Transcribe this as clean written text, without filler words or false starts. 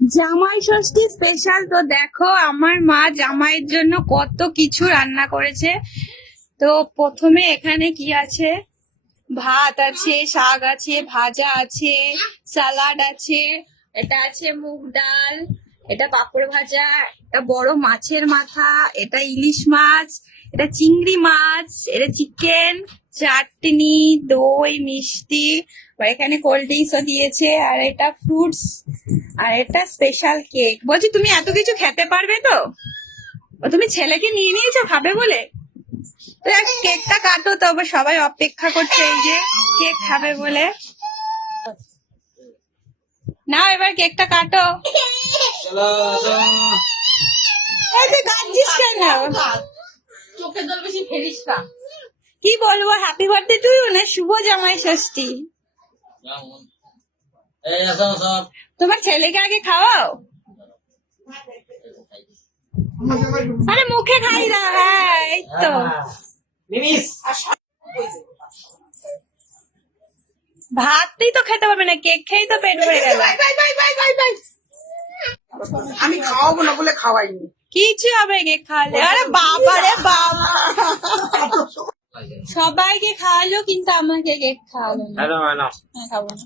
জামাই ষষ্ঠী স্পেশাল। তো দেখো আমার মা জামাইয়ের জন্য কত কিছু রান্না করেছে। তো প্রথমে এখানে কি আছে, ভাত আছে, শাক আছে, ভাজা আছে, সালাড আছে, এটা আছে মুগ ডাল, এটা পাঁপড় ভাজা, এটা বড় মাছের মাথা, এটা ইলিশ মাছ, এটা চিংড়ি মাছ, এটা চিকেন, চাটনি, দই, মিষ্টি, বা এখানে কোল্ড ড্রিঙ্কসও দিয়েছে, আর এটা ফ্রুটস, আর এটা স্পেশাল কেক। বলছি তুমি এত কিছু খেতে পারবে তো? ও তুমি ছেলেকে নিয়ে নিয়েছো খাবে বলে? তো কেকটা কাটো, তবে সবাই অপেক্ষা করছে এই যে কেক খাবে বলে। নাও এবার কেকটা কাটো। এই তুই কাঁদছিস কেন? চোখের জল বেশি ফেলিস না। কি বলবো, হ্যাপি বার্থডে টু ইউ না শুভ জামাই ষষ্ঠী। তোমার ছেলেকে আগে খাওয়াও। আরে মুখে খাই না। হ্যাঁ এই তো ভাতই তো খেতে পারবে না, কেক খেয়েই তো পেট ভরে গেল। আমি খাওয়াবো না বলে খাওয়াইনি। কিছু হবে কেক খাওয়ালে। আরে বাবা রে বাবা, সবাইকে খাওয়ালো কিন্তু আমাকে কেক খাওয়ালো না। হ্যাঁ খাবো না।